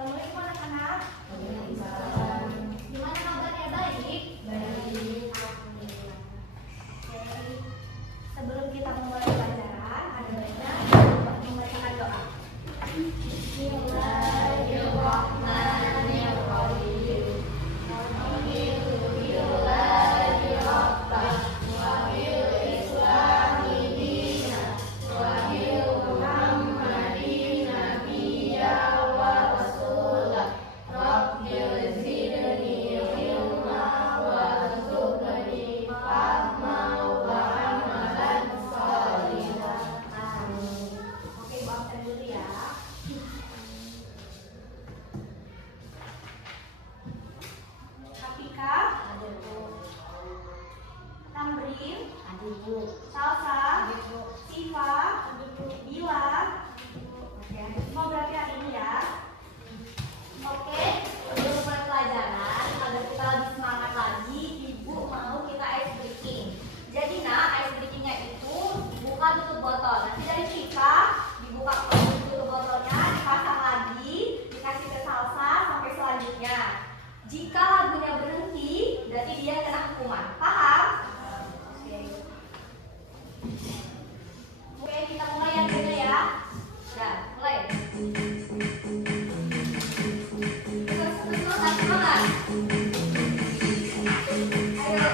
Assalamualaikum anak-anak. Gimana kabarnya, baik? Baik. Oke. Sebelum kita memulai pelajaran, ada baiknya membacakan doa. Bismillahirrahmanirrahim. Salsa, Siva, Bila. Oke, semua berarti hari ini ya. Oke, sebelum mulai pelajaran, agar kita lebih semangat lagi, Ibu mau kita ice breaking. Jadi ice breakingnya itu buka tutup botol. Nanti dari Siva dibuka tutup botolnya, dipasang lagi, dikasih ke Salsa sampai selanjutnya. Jika lagunya berhenti, berarti dia kena hukuman. Paham? Oke, kita mulai yang beda ya. Nah, mulai. Terus, semangat. Ayo,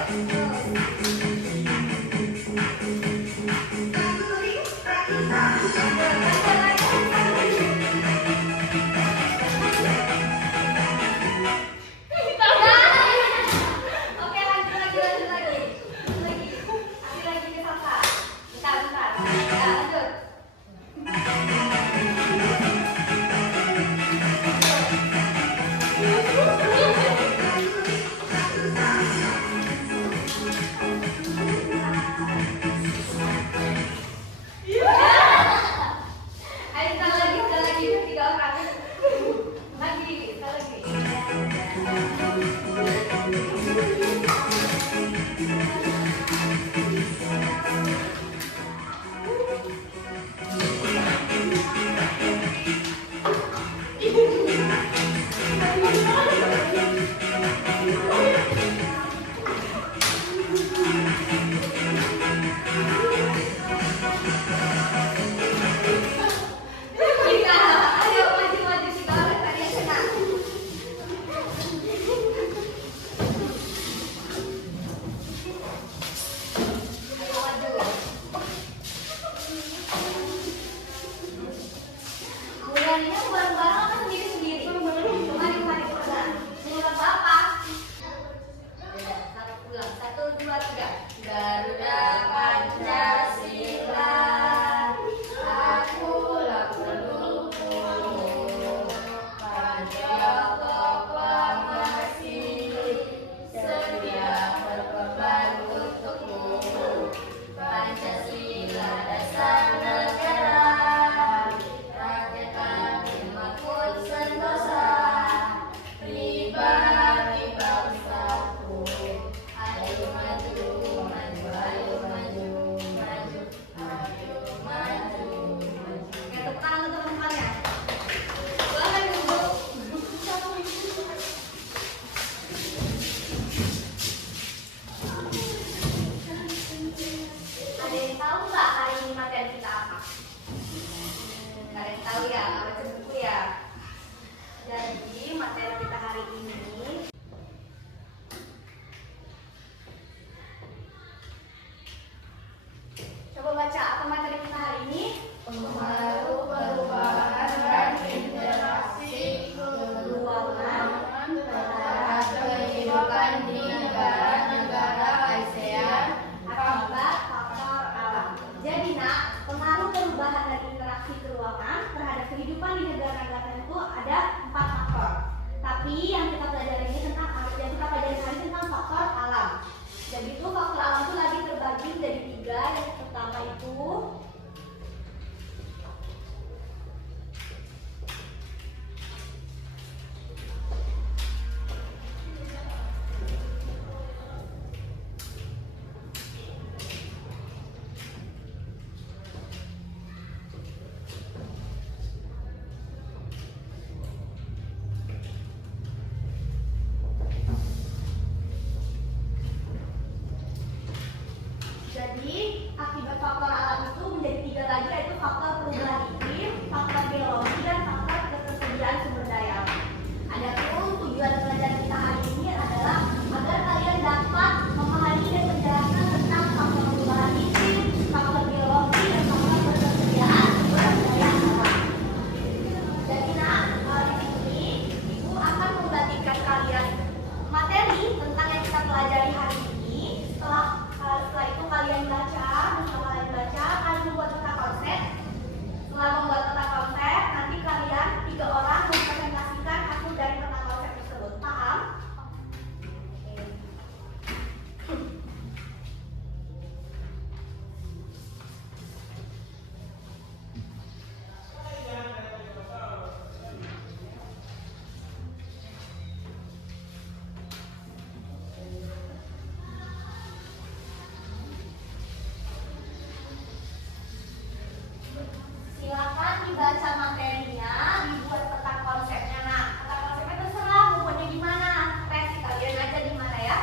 dibaca materinya, dibuat peta konsepnya. Nah, peta konsepnya terserah mau buatnya gimana. Kreasi kalian aja gimana ya.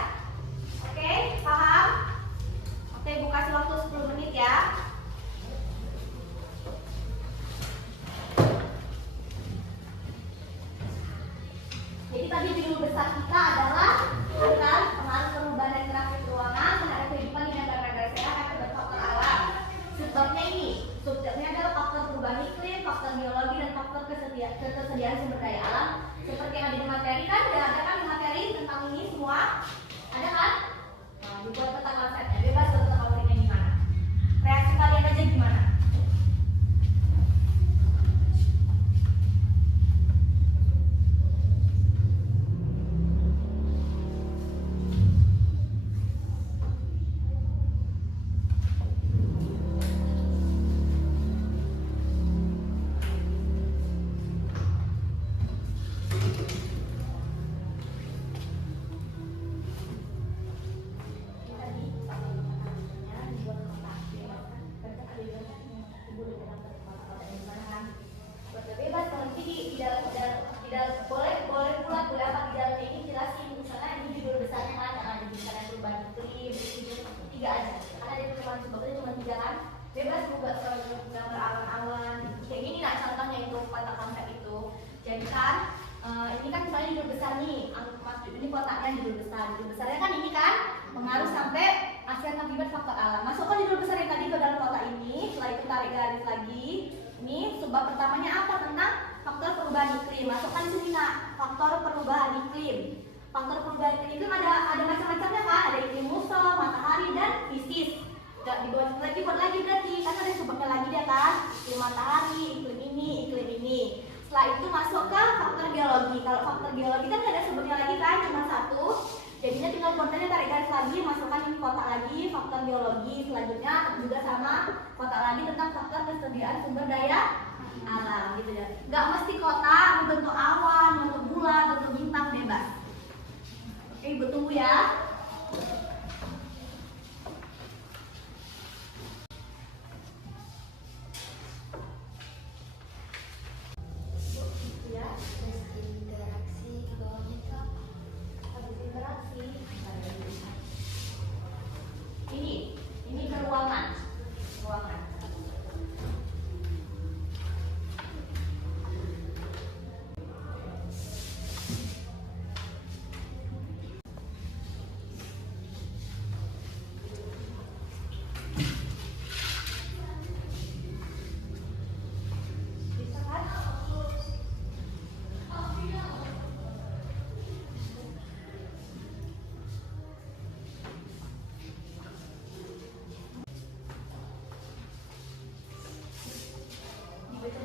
Oke, paham? Oke, Bu kasih waktu 10 menit ya. Jadi tadi judul besar kita adalah tentang pengaruh perubahan dan grafik ruangan terhadap kehidupan di negara-negara sehat akibat faktor alam. Subbabnya ini, subjeknya adalah faktor perubahan iklim, faktor biologi, dan faktor ketersediaan sumber daya alam. Seperti yang ada di materi kan, ada kan di materi tentang ini semua, ada kan? Nah, dibuat peta konsepnya, bebas peta konsepnya gimana. Reaksi kalian aja gimana? Bebas buat gambar awan-awan kayak gini. Nah, contohnya itu peta konsep itu. Jadi kan ini kan misalnya judul besar nih, ini kotaknya judul besarnya kan ini kan pengaruh sampai ASEAN akibat faktor alam. Masukkan judul besar yang tadi ke dalam kotak ini. Setelah itu tarik garis lagi. Ini subbab pertamanya apa? Tentang faktor perubahan iklim. Masukkan di sini nak, faktor perubahan iklim. Faktor perubahan iklim itu ada macam-macamnya kan? Ada iklim muson, matahari, dan fisis. Dibuat lagi berarti kan ada subbabnya lagi dia kan, iklim matahari, iklim ini. Setelah itu masuk ke faktor biologi. Kalau faktor biologi kan ada subbabnya lagi kan, cuma satu. Jadinya tinggal kontennya tarik garis lagi, masukkan ini kotak lagi, faktor biologi. Selanjutnya juga sama kotak lagi tentang faktor ketersediaan sumber daya alam gitu ya. Gak mesti kotak, bentuk awan, bentuk bulan, bentuk bintang, bebas. Oke, Ibu tunggu ya. Ini ke ruangan. Bisa kan?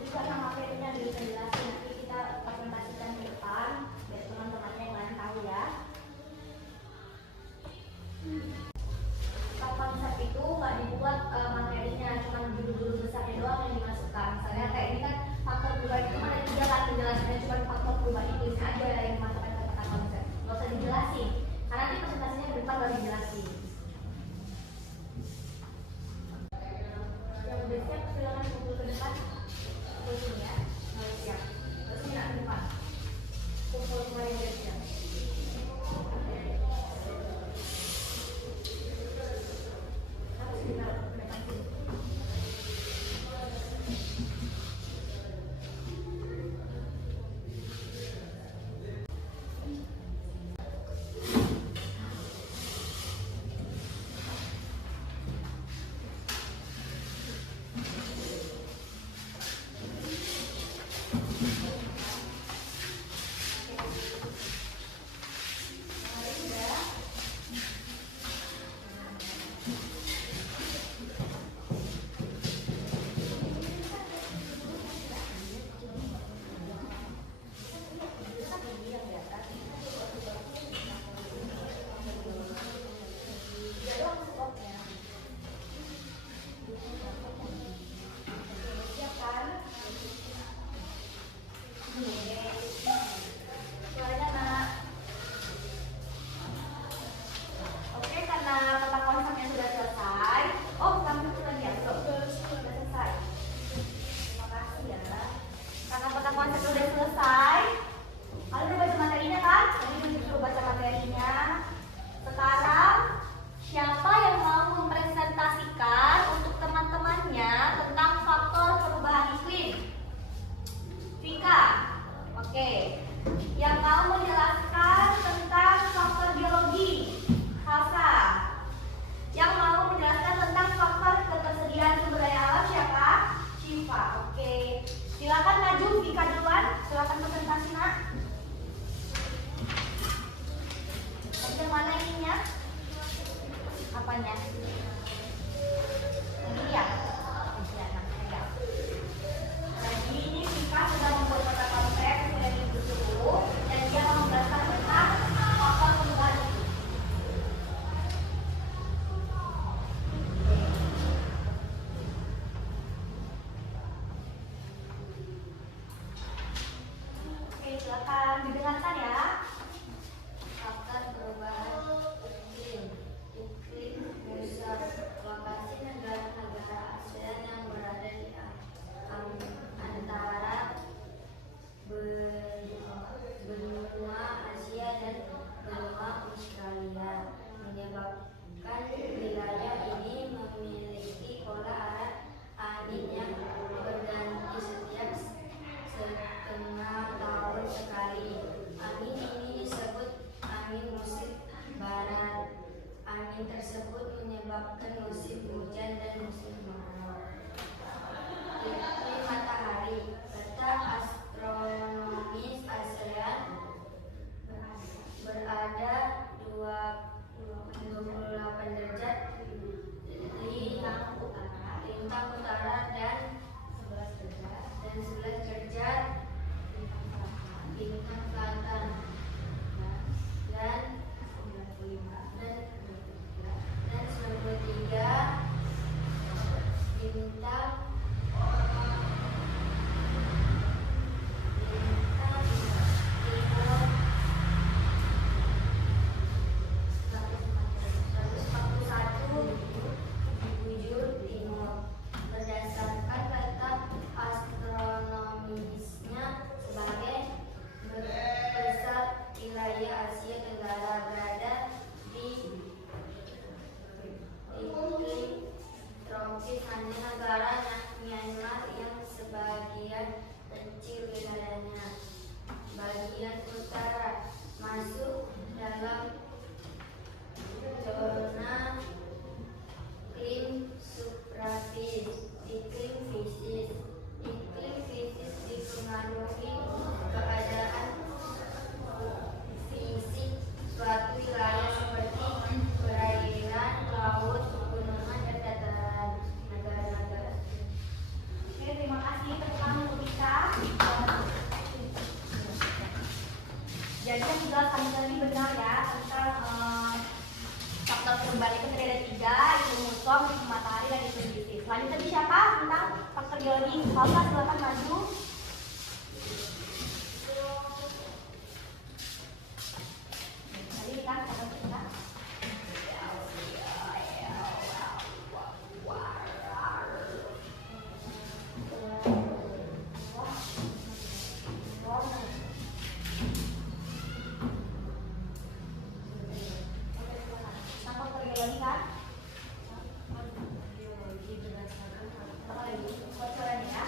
Juga sama materinya bisa jelasin, nanti kita presentasikan ke depan biar teman-temannya yang lain tahu ya. Konsep itu nggak dibuat materinya, cuma judul-judul besarnya doang yang dimasukkan. Misalnya kayak ini kan faktor perubahan itu ada 3 kan, penjelasannya cuma faktor perubahan iklim aja yang dimasukkan ke peta konsep. Nggak usah dijelasin, karena nanti presentasinya ke depan baru dijelasin. Yang udah siap silakan kumpul ke depan. Ya, siap. konsep udah selesai. Kalian udah baca materinya kan? Tadi udah disuruh baca materinya. Sekarang siapa yang mau mempresentasikan untuk teman-temannya tentang faktor perubahan iklim? Vika, oke. Yang mau menjelaskan tentang faktor biologi? Hafsa. Yang mau menjelaskan tentang faktor ketersediaan sumber daya alam siapa? Syifa. Oke. Silakan maju Vika duluan. Silakan presentasi nak. Yang mana ininya? Apanya? Ini ya. Jadi ini Vika sudah membuat kata konsep dari buku dan dia mau menjelaskan tentang faktor perubahan iklim. Oke, silakan didengarkan ya. Faktor perubahan iklim. Iklim pusat lokasi negara-negara ASEAN yang berada di antara benua Asia dan benua Australia, menyebabkan wilayah ini memiliki pola arah angin yang berganti setiap setengah tahun sekali. Angin ini disebut angin musim barat. Angin tersebut menyebabkan musim hujan dan musim kemarau. Iklim matahari. Peta astronomis ASEAN berada 28 derajat lintang utara dan 11 derajat lintang selatan dan 93 lintang timur, 141 bujur timur. Berdasarkan peta astronomisnya sebagai pusat wilayah Asia Tenggara berada di iklim tropis, hanya negara Myanmar yang sebagian kecil wilayahnya bagian utara masuk dalam zona iklim subtropis. Iklim krisis. Iklim krisis dipengaruhi keadaan fisik suatu wilayah seperti perairan, laut, pegunungan, dan dataran negara-negara. Oke, terima kasih teman-teman untuk Vika. Jadi yang dijelaskan tadi benar ya tentang faktor perubahan itu tadi ada 3, iklim muson, iklim matahari, dan iklim krisis. Selanjutnya tadi siapa? Tentang faktor geologi. Hafsa, silakan maju. Tadi kita akan cerita. Tentang faktor geologi kan? Biologi berdasarkan Apa lagi? Bocoran ya.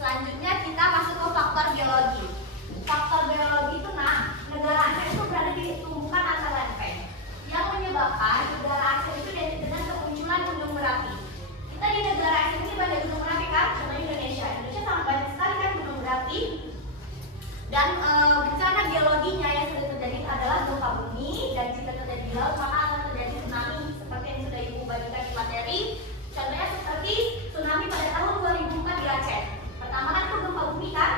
Selanjutnya kita masuk ke faktor geologi. Faktor geologi itu negara ASEAN itu berada di tumbukan antar lempeng yang menyebabkan negara ASEAN itu identik dengan kemunculan gunung berapi. Kita di negara ASEAN ini banyak gunung berapi kan, contohnya Indonesia. Indonesia sangat banyak sekali kan gunung berapi. Dan bencana geologinya yang sering terjadi adalah gempa bumi, dan jika terjadi di laut maka akan terjadi tsunami seperti yang sudah Ibu bagikan di materi. Contohnya seperti tsunami pada tahun 2004 di Aceh. Pertama kan itu gempa bumi kan,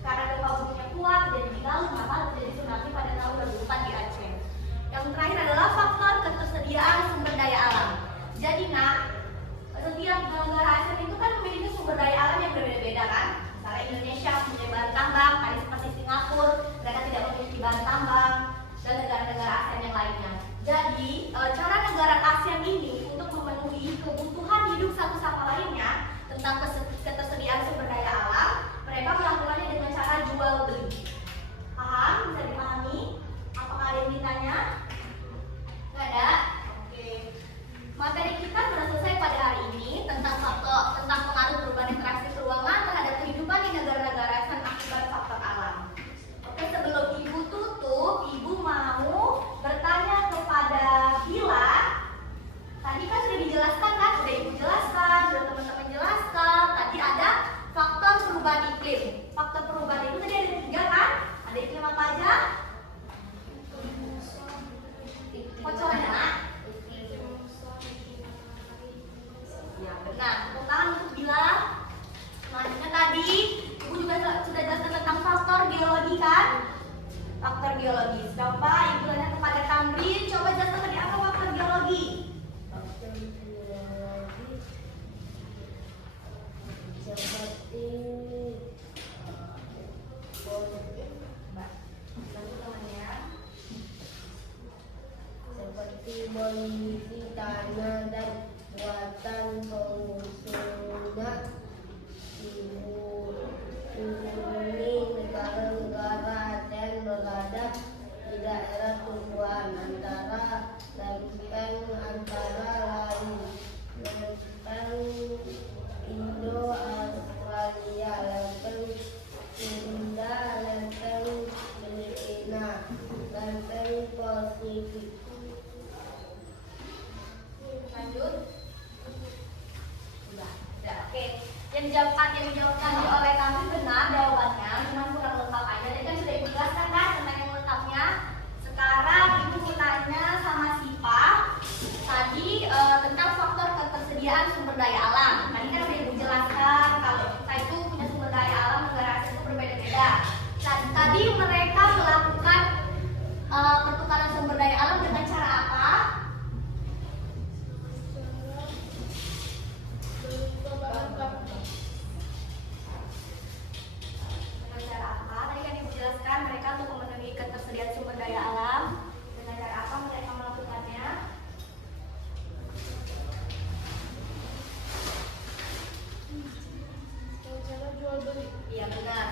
karena gempa buminya kuat dan di laut maka terjadi tsunami pada tahun 2004 di Aceh. Yang terakhir adalah faktor ketersediaan sumber daya alam. Jadi setiap negara ASEAN itu kan memiliki sumber daya alam yang berbeda-beda kan. Misalnya Indonesia punya bahan tambang, tadi seperti Singapura, mereka tidak memiliki bahan tambang, dan negara-negara ASEAN yang lainnya. Jadi cara negara ASEAN ini untuk memenuhi kebutuhan hidup satu sama lainnya tentang ketersediaan sumber daya alam, mereka melakukannya dengan cara jual beli. Paham? Bisa dipahami? Apakah ada yang ditanya? Nggak ada? Oke. Materi kita sudah selesai pada hari ini tentang pengaruh perubahan interaksi ruangan terhadap kehidupan di negara-negara ASEAN akibat faktor alam. Oke, sebelum Ibu tutup, Ibu mau bertanya kepada Bila. Tadi kan sudah dijelaskan kan, sudah Ibu jelaskan, sudah teman-teman jelaskan. Tadi ada faktor perubahan iklim. Faktor perubahan itu tadi ada 3 kan? Ada iklim apa aja? Bocorannya nak? Ya benar. Tepuk tangan untuk Bila. Selanjutnya tadi Ibu juga sudah jelaskan tentang faktor geologi kan? Faktor geologi. Coba Ibu tanya kepada Tamrin, coba jelaskan tadi apa faktor geologi? Faktor geologi seperti kondisi tanah dan muatan pengusungan ini negara-negara ASEAN berada di daerah tumbuhan antara lempeng antara lain lempeng Indo-Australia, lempeng Sunda, lempeng Filipina, lempeng Pasifik. Lanjut. Sudah. Oke. Yang dijawabkan oleh kami benar jawabannya, cuma kurang lengkap aja. Tadi kan sudah Ibu jelaskan kan tentang yang lengkapnya. Sekarang Ibu mau tanya sama Sipa tadi tentang faktor ketersediaan sumber daya alam. Tadi kan sudah Ibu jelaskan kalau kita itu punya sumber daya alam, negara ASEAN itu berbeda-beda. Tadi mereka melakukan pertukaran sumber daya alam dengan cara apa? Dengan cara apa? Tadi kan Ibu jelaskan mereka untuk memenuhi ketersediaan sumber daya alam. Dengan cara apa mereka melakukannya? Cara jual beli. Iya benar.